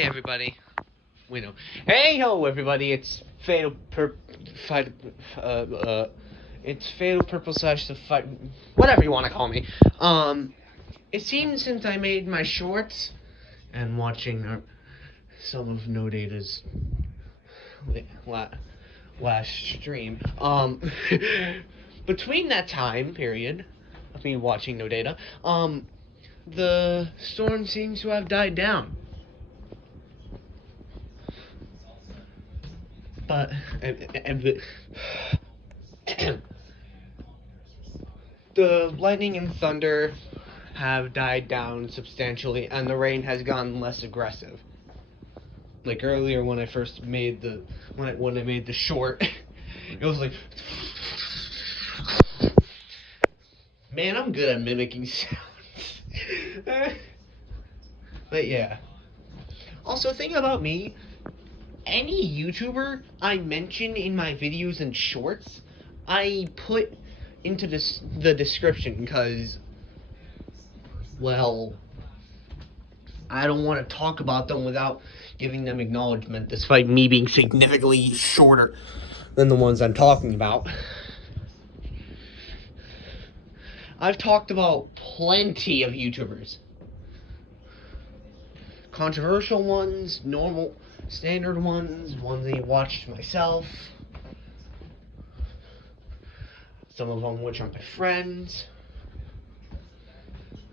Hey everybody. We know. Hey ho everybody, it's Fatal it's Fatal Purple slash the fight, whatever you want to call me. It seems since I made my shorts and watching some of No Data's last stream, between that time period of me watching No Data, the storm seems to have died down. But the lightning and thunder have died down substantially, and the rain has gotten less aggressive. Like earlier, when I first made the when I made the short, it was like, man, I'm good at mimicking sounds. But yeah. Also, thing about me, any YouTuber I mention in my videos and shorts, I put into the description because, well, I don't want to talk about them without giving them acknowledgement, despite me being significantly shorter than the ones I'm talking about. I've talked about plenty of YouTubers. Controversial ones, normal, standard ones I watched myself. Some of them which are my friends.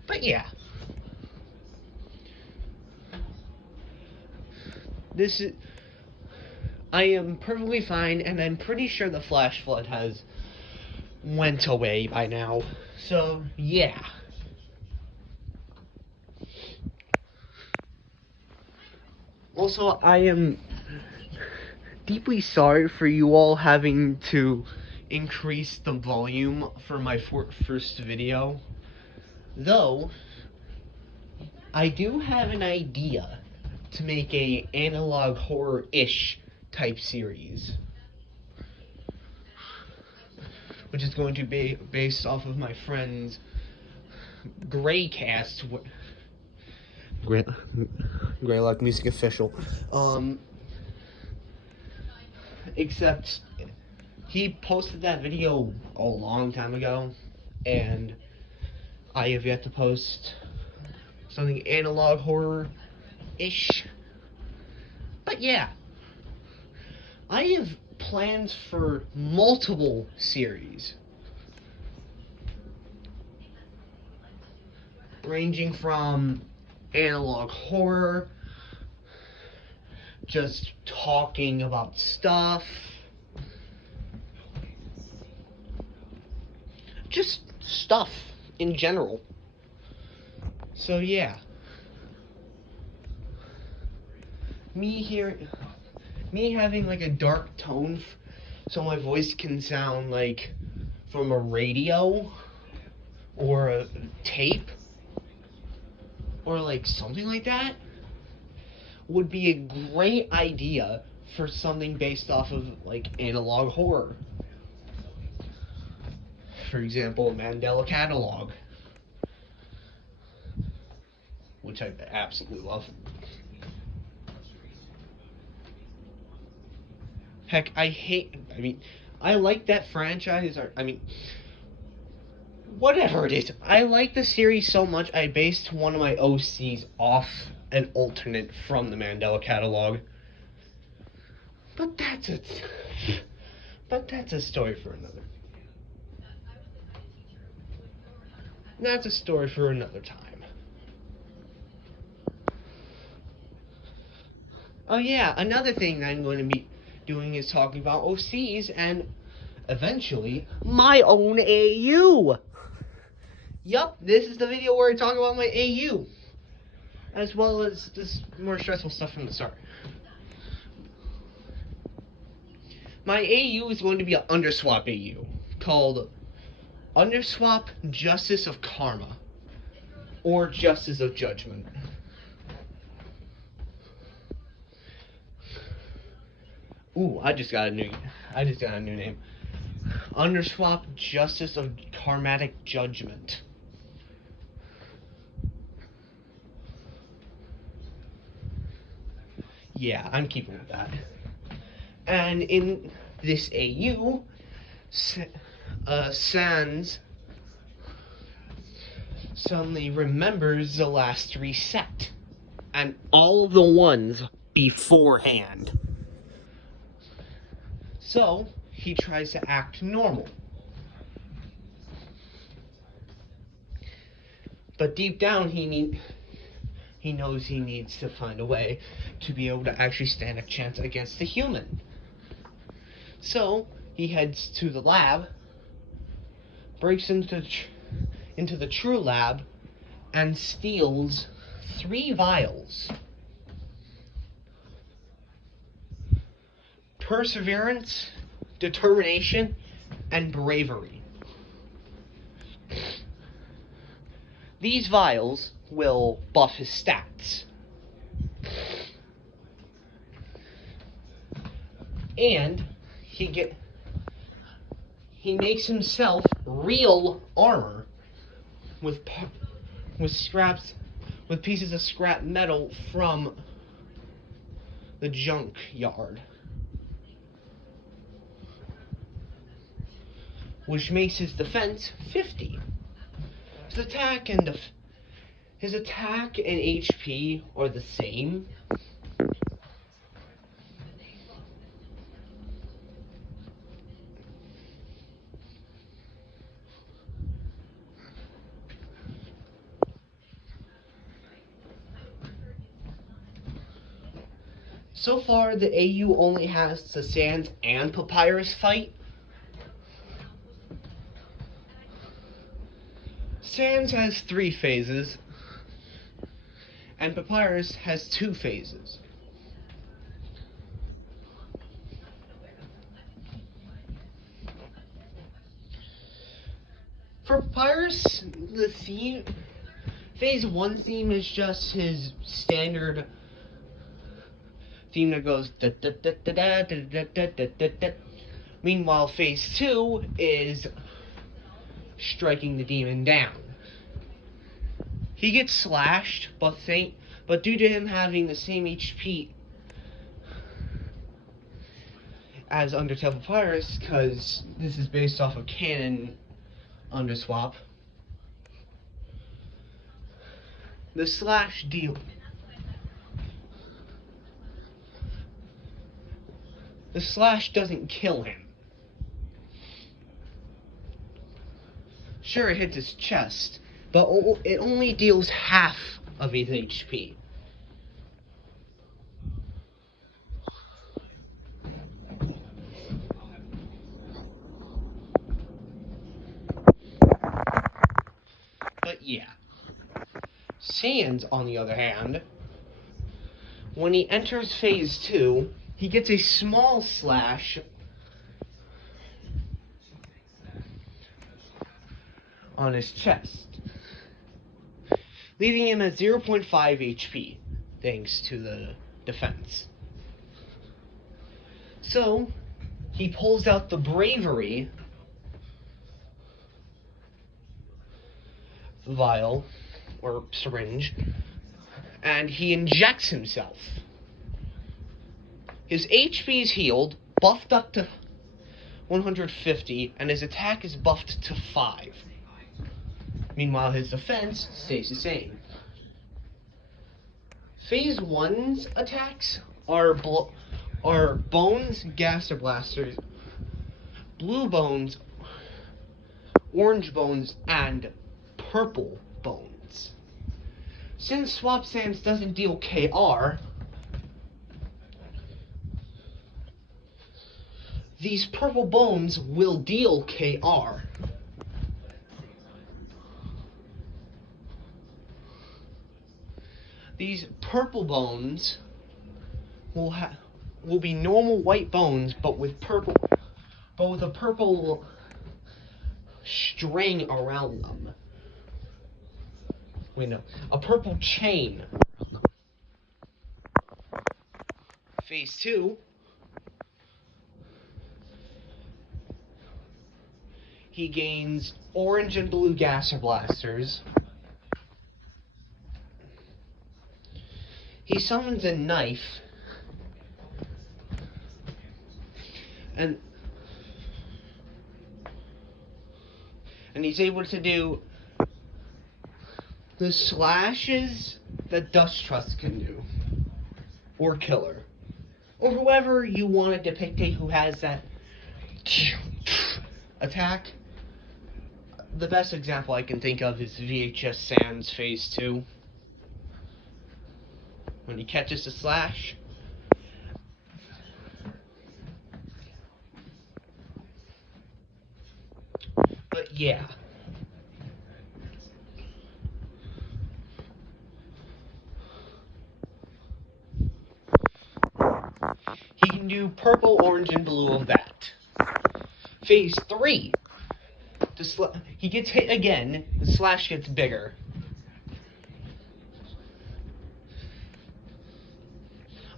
But yeah. I am perfectly fine, and I'm pretty sure the flash flood has went away by now. So, yeah. Also, I am deeply sorry for you all having to increase the volume for my first video. Though, I do have an idea to make a analog horror-ish type series, which is going to be based off of my friend's Greycast, Greylock Music Official. Except he posted that video a long time ago, and I have yet to post something analog horror-ish. But yeah, I have plans for multiple series, ranging from analog horror, just talking about stuff, just stuff in general. So yeah, me having like a dark tone so my voice can sound like from a radio or a tape or like something like that would be a great idea for something based off of like analog horror. For example, Mandela Catalog, which I absolutely love. Heck, I like that franchise, whatever it is. I like the series so much, I based one of my OCs off an alternate from the Mandela Catalog. But that's a story for another. That's a story for another time. Oh yeah, another thing I'm going to be doing is talking about OCs and eventually my own AU. Yup, this is the video where I talk about my AU, as well as this more stressful stuff from the start. My AU is going to be an UnderSwap AU called UnderSwap Justice of Karma, or Justice of Judgment. Ooh, I just got a new name. UnderSwap Justice of Karmatic Judgment. Yeah, I'm keeping with that. And in this AU, Sans suddenly remembers the last reset and all the ones beforehand. So he tries to act normal. But deep down he knows he needs to find a way to be able to actually stand a chance against the human. So he heads to the lab, breaks into the true lab, and steals 3 vials. Perseverance, determination, and bravery. These vials will buff his stats. And he makes himself real armor with pieces of scrap metal from the junk yard, which makes his defense 50. His attack and HP are the same. So far, the AU only has the Sans and Papyrus fight. Sans has 3 phases, and Papyrus has 2 phases. For Papyrus, the theme, Phase 1 theme is just his standard theme that goes da da da da da da da da da da. Meanwhile, Phase 2 is striking the demon down. He gets slashed, but due to him having the same HP as Undertale Papyrus, because this is based off of canon UnderSwap, the slash doesn't kill him. Sure, it hits his chest, but it only deals half of his HP. But yeah. Sans, on the other hand, when he enters Phase 2, he gets a small slash on his chest, leaving him at 0.5 HP, thanks to the defense. So, he pulls out the bravery vial, or syringe, and he injects himself. His HP is healed, buffed up to 150, and his attack is buffed to 5. Meanwhile, his defense stays the same. Phase 1's attacks are bones, gaster blasters, blue bones, orange bones, and purple bones. Since Swap Sans doesn't deal KR, these purple bones will deal KR. These purple bones will be normal white bones, but with a purple string around them. Wait, no, a purple chain. Phase 2. He gains orange and blue gaser blasters. He summons a knife and he's able to do the slashes that Dust Trust can do, or Killer, or whoever you want to depict who has that attack. The best example I can think of is VHS Sans Phase 2. When he catches the slash. But yeah. He can do purple, orange, and blue of that. Phase 3. He gets hit again, the slash gets bigger.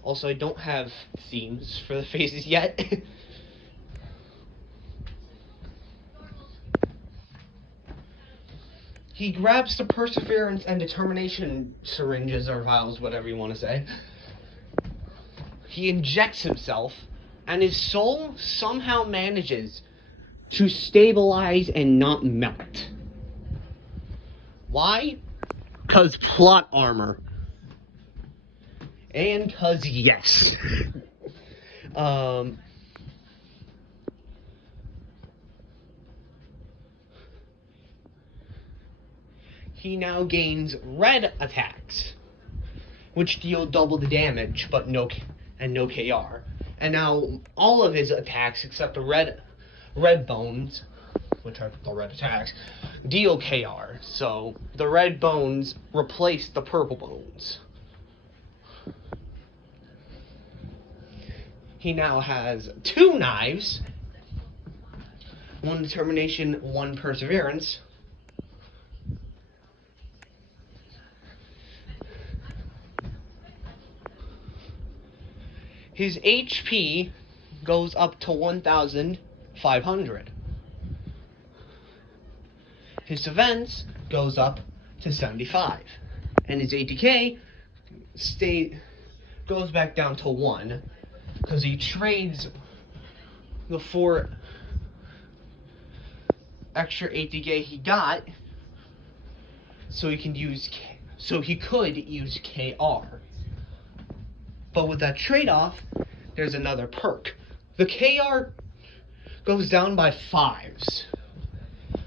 Also, I don't have themes for the phases yet. He grabs the Perseverance and Determination syringes or vials, whatever you want to say. He injects himself, and his soul somehow manages to stabilize and not melt. Why? 'Cause plot armor. And 'cause yes. He now gains red attacks, which deal double the damage, but no KR. And now all of his attacks, except the red bones, which are the red attacks, deal KR. So the red bones replace the purple bones. He now has 2 knives, 1 Determination, 1 Perseverance. His HP goes up to 1,500. His defense goes up to 75. And his ATK goes back down to 1. Because he trades the 4 extra ATK he got, so he could use KR. But with that trade-off, there's another perk. The KR goes down by 5s,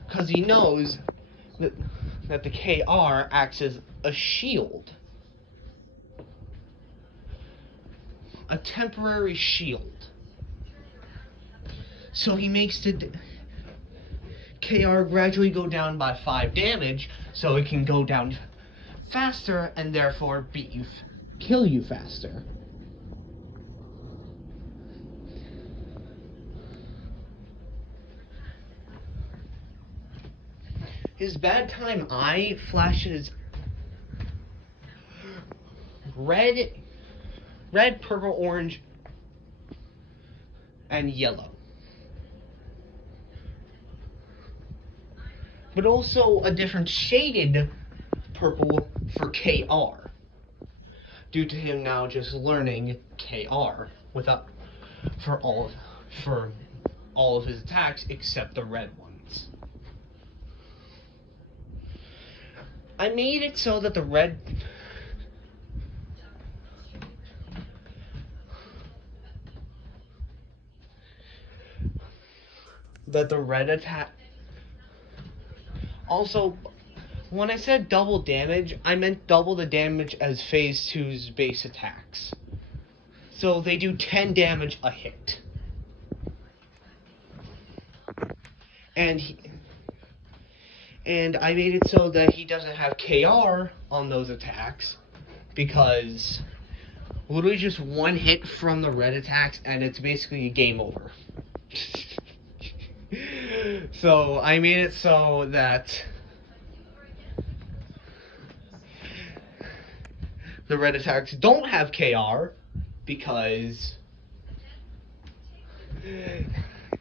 because he knows that the KR acts as a shield. A temporary shield. So he makes the KR gradually go down by 5 damage, so it can go down faster and therefore kill you faster. His bad time eye flashes red, purple, orange, and yellow. But also a different shaded purple for KR, due to him now just learning KR for all of his attacks except the red ones. I made it so that the red attack. Also, when I said double damage, I meant double the damage as Phase 2's base attacks. So they do 10 damage a hit. And I made it so that he doesn't have KR on those attacks, because literally just 1 hit from the red attacks and it's basically game over. So I made it so that the red attacks don't have KR, because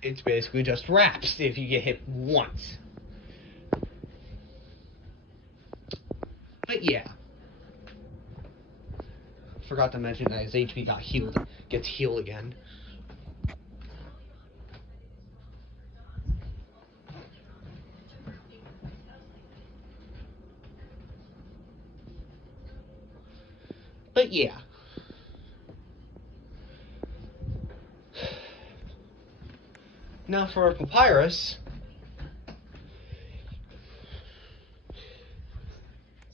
it's basically just wraps if you get hit once. But yeah. Forgot to mention that his HP gets healed again. But yeah. Now for a Papyrus,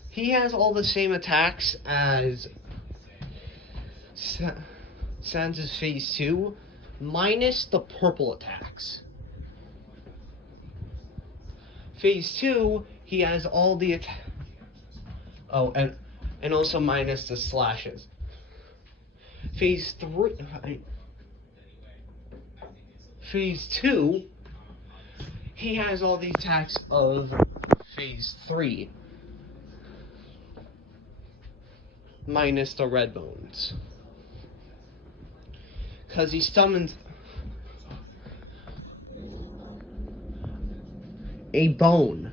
he has all the same attacks as Sans' Phase 2, minus the purple attacks. Phase 2, he has all the attacks. Oh, and also minus the slashes. Phase 3... Phase 2, he has all the attacks of Phase 3, minus the red bones. Because he summons a bone.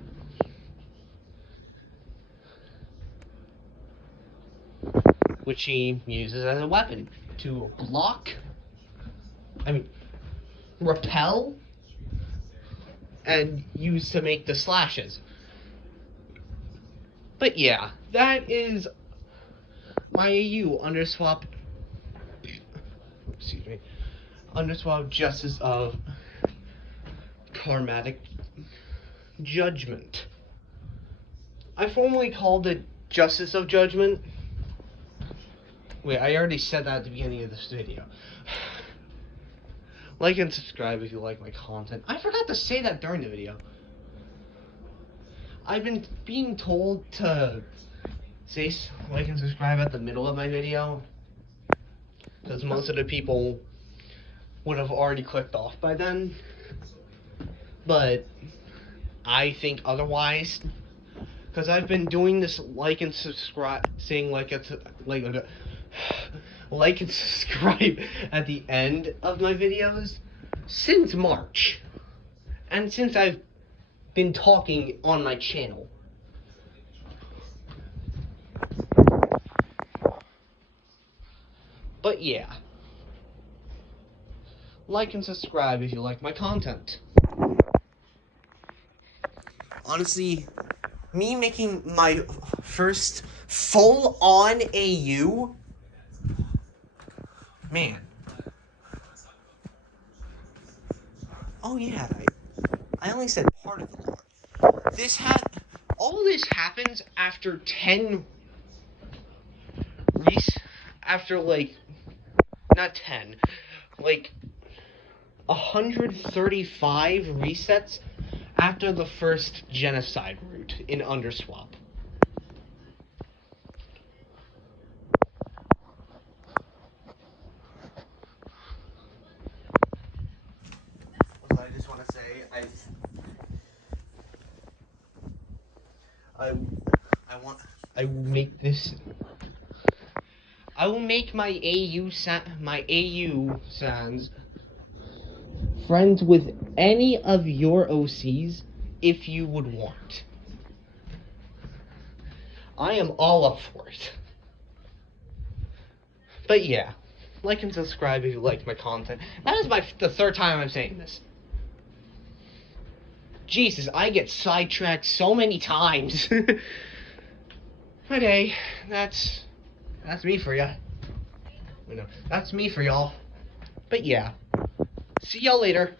Which he uses as a weapon to block, repel, and use to make the slashes. But yeah, that is my AU UnderSwap Justice of Karmatic Judgment. I formerly called it Justice of Judgment. Wait, I already said that at the beginning of this video. Like and subscribe if you like my content. I forgot to say that during the video. I've been being told to say like and subscribe at the middle of my video, because most of the people would have already clicked off by then. But I think otherwise, because I've been doing this like and subscribe, saying like and subscribe at the end of my videos since March, and since I've been talking on my channel. But yeah, like and subscribe if you like my content. Honestly, me making my first full-on AU, man. Oh yeah, I only said part of the lore. All this happens after 10 after not 10, 135 resets after the first genocide route in UnderSwap. I just want to say, I will make my AU sans friends with any of your OCs if you would want. I am all up for it. But yeah, like and subscribe if you like my content. That is the third time I'm saying this. Jesus, I get sidetracked so many times. Okay, that's me for ya. That's me for y'all. But yeah, see y'all later.